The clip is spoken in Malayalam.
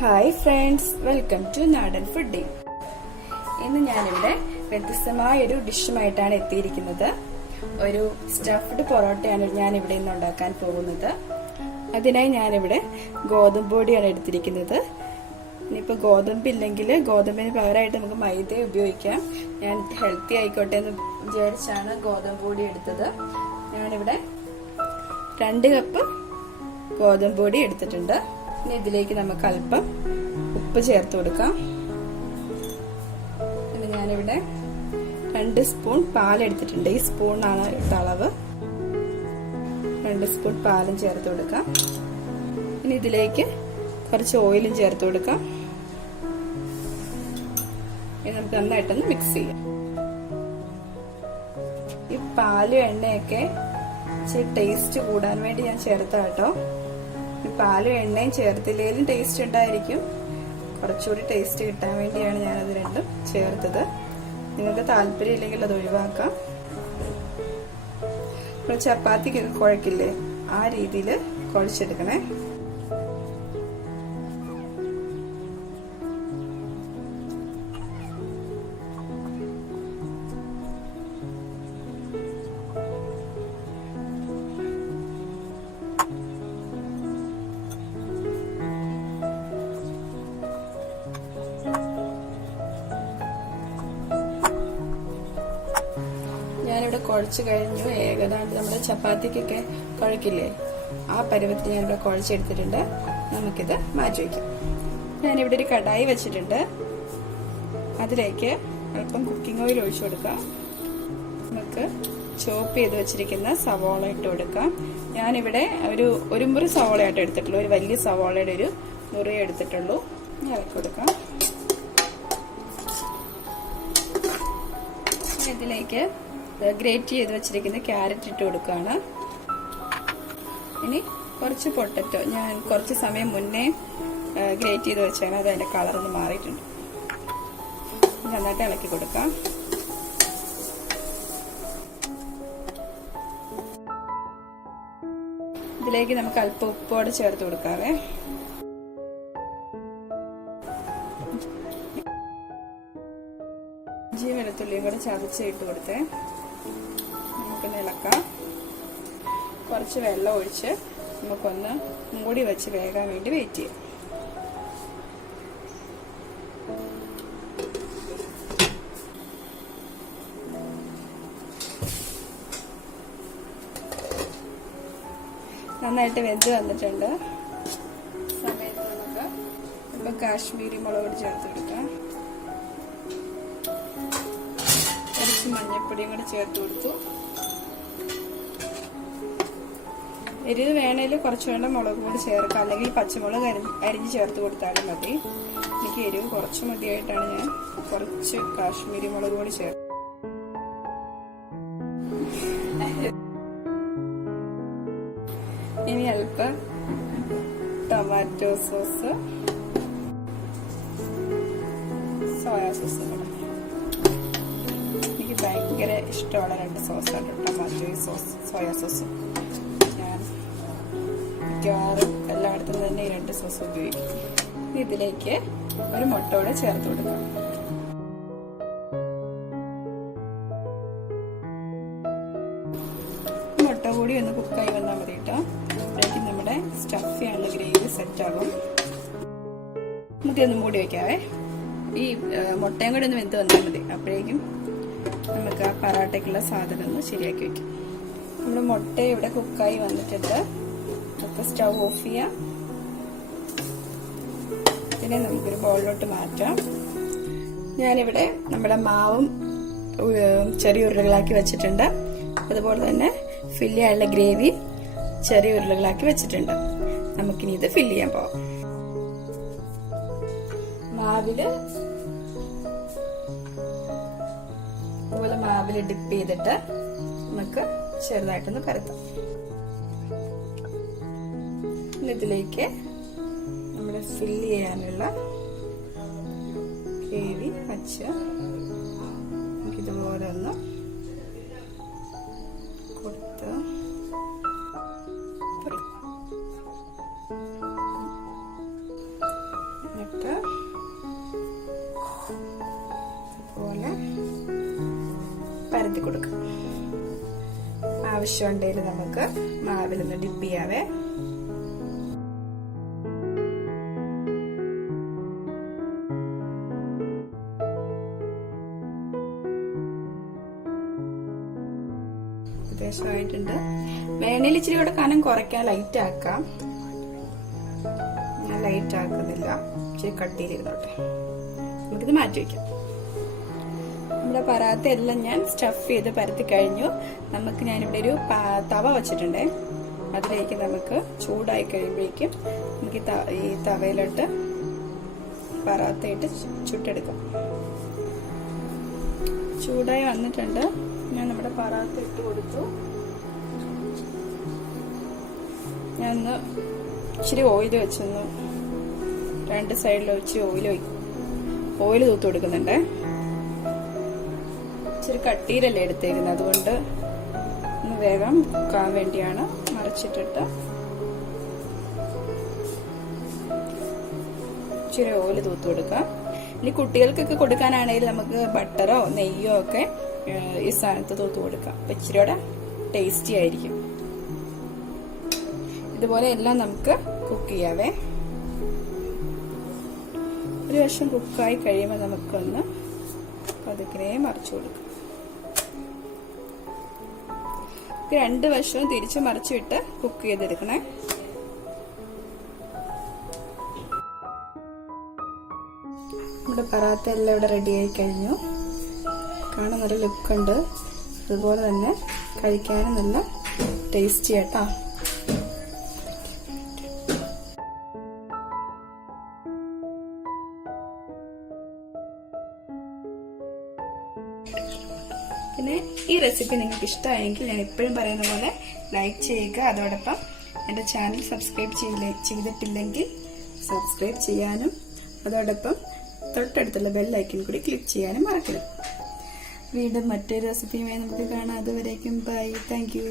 ഹായ് ഫ്രണ്ട്സ്, വെൽക്കം ടു നാടൻ ഫുഡി. ഇന്ന് ഞാനിവിടെ വ്യത്യസ്തമായൊരു ഡിഷുമായിട്ടാണ് എത്തിയിരിക്കുന്നത്. ഒരു സ്റ്റഫ്ഡ് പൊറോട്ടയാണ് ഞാനിവിടെ ഇന്ന് ഉണ്ടാക്കാൻ പോകുന്നത്. അതിനായി ഞാനിവിടെ ഗോതമ്പ് പൊടിയാണ് എടുത്തിരിക്കുന്നത്. ഇനിയിപ്പോൾ ഗോതമ്പില്ലെങ്കിൽ ഗോതമ്പിന് പകരമായിട്ട് നമുക്ക് മൈദ ഉപയോഗിക്കാം. ഞാൻ ഹെൽത്തി ആയിക്കോട്ടെ എന്ന് വിചാരിച്ചാണ് ഗോതമ്പ് പൊടി എടുത്തത്. ഞാനിവിടെ 2 കപ്പ് ഗോതമ്പ് പൊടി എടുത്തിട്ടുണ്ട്. ഇനി ഇതിലേക്ക് നമുക്ക് അല്പം ഉപ്പ് ചേർത്ത് കൊടുക്കാം. പിന്നെ ഞാനിവിടെ 2 സ്പൂൺ പാലെടുത്തിട്ടുണ്ട്. ഈ സ്പൂണാണ് അളവ്. 2 സ്പൂൺ പാലും ചേർത്ത് കൊടുക്കാം. ഇനി ഇതിലേക്ക് കുറച്ച് ഓയിലും ചേർത്ത് കൊടുക്കാം. ഇനി നമുക്ക് നന്നായിട്ടൊന്ന് മിക്സ് ചെയ്യാം. ഈ പാലും എണ്ണയൊക്കെ ഇച്ചിരി ടേസ്റ്റ് കൂടാൻ വേണ്ടി ഞാൻ ചേർത്ത കേട്ടോ. പാലും എണ്ണയും ചേർത്തില്ലെങ്കിലും ടേസ്റ്റ് ഉണ്ടായിരിക്കും. കുറച്ചുകൂടി ടേസ്റ്റ് കിട്ടാൻ വേണ്ടിയാണ് ഞാനത് രണ്ടും ചേർത്തത്. നിങ്ങൾക്ക് താല്പര്യം ഇല്ലെങ്കിൽ അത് ഒഴിവാക്കാം. നമ്മൾ ചപ്പാത്തിക്കൊക്കെ കുഴക്കില്ലേ, ആ രീതിയിൽ കുഴച്ചെടുക്കണേ. ഞാനിവിടെ കുഴച്ച് കഴിഞ്ഞു. ഏകദേശം നമ്മുടെ ചപ്പാത്തിക്കൊക്കെ കുഴക്കില്ലേ, ആ പരുവത്തിൽ ഞാനിവിടെ കുഴച്ചെടുത്തിട്ടുണ്ട്. നമുക്കിത് മാറ്റി വയ്ക്കാം. ഞാനിവിടെ ഒരു കടായി വെച്ചിട്ടുണ്ട്. അതിലേക്ക് അല്പം കുക്കിംഗ് ഓയിൽ ഒഴിച്ചു കൊടുക്കാം. നമുക്ക് ചോപ്പ് ചെയ്ത് വെച്ചിരിക്കുന്ന സവാള ഇട്ട് കൊടുക്കാം. ഞാനിവിടെ ഒരു മുറി സവാളയായിട്ട് എടുത്തിട്ടുള്ളൂ. ഒരു വലിയ സവാളയുടെ ഒരു മുറി എടുത്തിട്ടുള്ളൂ. ഇറക്കി കൊടുക്കാം. ഇതിലേക്ക് ഗ്രേറ്റ് ചെയ്ത് വെച്ചിരിക്കുന്ന ക്യാരറ്റ് ഇട്ട് കൊടുക്കുകയാണ്. ഇനി കുറച്ച് പൊട്ടറ്റോ ഞാൻ കുറച്ച് സമയം മുന്നേ ഗ്രേറ്റ് ചെയ്ത് വെച്ചാണ്. അത് അതിന്റെ കളറൊന്ന് മാറിയിട്ടുണ്ട്. നന്നായിട്ട് ഇളക്കി കൊടുക്കാം. ഇതിലേക്ക് നമുക്ക് അല്പം ഉപ്പോടെ ചേർത്ത് കൊടുക്കാവേ. ഇഞ്ചിയും വെളുത്തുള്ളിയും കൂടെ ചതച്ച് ഇട്ട് കൊടുത്തേ. നമുക്കൊന്ന് ഇളക്കാം. കുറച്ച് വെള്ളം ഒഴിച്ച് നമുക്കൊന്ന് മൂടി വെച്ച് വേകാൻ വേണ്ടി വെയിറ്റ് ചെയ്യാം. നന്നായിട്ട് വെന്ത് വന്നിട്ടുണ്ട്. സമയത്ത് നമുക്ക് ഇപ്പം കാശ്മീരി മുളക് പൊടി ചേർത്ത് കൊടുക്കാം. കുറച്ച് മഞ്ഞൾപ്പൊടിയും കൂടി ചേർത്ത് കൊടുത്തു. എരിവ് വേണേൽ കുറച്ച് വേണ്ട മുളക് പൊടി ചേർക്കാം, അല്ലെങ്കിൽ പച്ചമുളക് അരിഞ്ഞ് ചേർത്ത് കൊടുത്താലും മതി. എനിക്ക് എരിവ് കുറച്ച് മതിയായിട്ടാണ് ഞാൻ കുറച്ച് കാശ്മീരി മുളക് പൊടി ചേർത്ത്. ഇനി അല്പം ടൊമാറ്റോ സോസ്, സോയാ സോസ്. എനിക്ക് ഭയങ്കര ഇഷ്ടമുള്ള 2 സോസാണ് ടൊമാറ്റോ സോസ്, സോയാ സോസ്. ഞാൻ മിക്കവാറും എല്ലായിടത്തും തന്നെ ഈ 2 സോസ് ഉപയോഗിക്കും. ഇതിലേക്ക് ഒരു മുട്ട കൂടെ ചേർത്ത് കൊടുക്കാം. മുട്ട കൂടി ഒന്ന് കുക്കായി വന്നാൽ മതി കേട്ടോ. അപ്പോഴേക്കും നമ്മുടെ സ്റ്റഫ് ചെയ്യാനുള്ള ഗ്രേവി സെറ്റ് ആകും. നമുക്കൊന്ന് മൂടി വയ്ക്കാവേ. ഈ മുട്ടയും കൂടി ഒന്ന് വെന്ത് വന്നാൽ മതി. അപ്പോഴേക്കും നമുക്ക് ആ പറാട്ടയ്ക്കുള്ള സാധനം ഒന്ന് ശരിയാക്കി വയ്ക്കാം. നമ്മുടെ മുട്ട ഇവിടെ കുക്കായി വന്നിട്ടുണ്ട്. നമുക്ക് സ്റ്റവ് ഓഫ് ചെയ്യാം. പിന്നെ നമുക്കൊരു ബൗളിലോട്ട് മാറ്റാം. ഞാനിവിടെ നമ്മുടെ മാവും ചെറിയ ഉരുളകളാക്കി വെച്ചിട്ടുണ്ട്. അതുപോലെ തന്നെ ഫില്ല് ചെയ്യാനുള്ള ഗ്രേവി ചെറിയ ഉരുളകളാക്കി വെച്ചിട്ടുണ്ട്. നമുക്കിനി ഇത് ഫില്ല് ചെയ്യാൻ പോവാം. മാവില് ഡിപ്പ് ചെയ്തിട്ട് നമുക്ക് ചെറുതായിട്ടൊന്ന് പരത്താം. ഇതിലേക്ക് നമ്മുടെ ഫില്ല് ചെയ്യാനുള്ള ഗ്രേവി വച്ച് നമുക്കിതുപോലെ ഒന്ന് കൊടുത്ത് പരത്തി കൊടുക്കാം. ആവശ്യമുണ്ടെങ്കിൽ നമുക്ക് മാവിലൊന്ന് ഡിപ്പ് ചെയ്യാവേ. അത്യാവശ്യമായിട്ടുണ്ട്. വേണേൽ ഇച്ചിരി കൂടെ കനം കുറയ്ക്കാൻ, ലൈറ്റ് ആക്കാം. ഞാൻ ലൈറ്റ് ആക്കുന്നില്ല, ഇച്ചിരി കട്ടിയിലിരുന്നോട്ടെ. നമുക്കിത് മാറ്റി വയ്ക്കാം. നമ്മുടെ പറാത്ത എല്ലാം ഞാൻ സ്റ്റഫ് ചെയ്ത് പരത്തി കഴിഞ്ഞു. ഞാനിവിടെ ഒരു തവ വച്ചിട്ടുണ്ടേ. അതിലേക്ക് നമുക്ക് ചൂടായി കഴിയുമ്പോഴേക്കും നമുക്ക് ഈ തവയിലോട്ട് പറാത്ത ഇട്ട് ചുട്ടെടുക്കാം. ചൂടായി വന്നിട്ടുണ്ട്. ഞാൻ നമ്മുടെ പറാത്ത ഇട്ട് കൊടുത്തു. ഞാൻ ഇച്ചിരി ഓയിൽ വെച്ചൊന്നു രണ്ട് സൈഡിലും ഇച്ചിരി ഓയിൽ തൂത്ത് കൊടുക്കുന്നുണ്ട്. ഇച്ചിരി കട്ടിയിലല്ലേ എടുത്തേക്കുന്നത്, അതുകൊണ്ട് ഒന്ന് വേഗം കുക്കാൻ വേണ്ടിയാണ് മറിച്ചിട്ടിട്ട് ഇച്ചിരി ഓയിൽ തൂത്ത് കൊടുക്കാം. ഇനി കുട്ടികൾക്കൊക്കെ കൊടുക്കാനാണെങ്കിൽ നമുക്ക് ബട്ടറോ നെയ്യോ ഒക്കെ ഈ സ്ഥാനത്ത് തൂത്ത് കൊടുക്കാം. അപ്പൊ ഇച്ചിരിയോടെ ടേസ്റ്റി ആയിരിക്കും. ഇതുപോലെ എല്ലാം നമുക്ക് കുക്ക് ചെയ്യാവേ. ഒരു വശം കുക്കായി കഴിയുമ്പോൾ നമുക്കൊന്ന് പതുക്കെ മറിച്ചു കൊടുക്കാം. രണ്ട് വശവും തിരിച്ച് മറിച്ചിട്ട് കുക്ക് ചെയ്തെടുക്കണേ. നമ്മുടെ പറാത്ത എല്ലാം ഇവിടെ റെഡി ആയി കഴിഞ്ഞു. കാണാൻ നല്ല ലുക്കുണ്ട്. അതുപോലെ തന്നെ കഴിക്കാനും നല്ല ടേസ്റ്റി ആട്ടാ. പിന്നെ ഈ റെസിപ്പി നിങ്ങൾക്ക് ഇഷ്ടമായെങ്കിൽ ഞാൻ എപ്പോഴും പറയുന്ന പോലെ ലൈക്ക് ചെയ്യുക. അതോടൊപ്പം എൻ്റെ ചാനൽ സബ്സ്ക്രൈബ് ചെയ്തിട്ടില്ലെങ്കിൽ സബ്സ്ക്രൈബ് ചെയ്യാനും അതോടൊപ്പം തൊട്ടടുത്തുള്ള ബെൽ ഐക്കൺ കൂടി ക്ലിക്ക് ചെയ്യാനും മറക്കരുത്. വീണ്ടും മറ്റൊരു റെസിപ്പിയുമായി നമുക്ക് കാണാം. അതുവരേക്കും ബൈ. Thank you.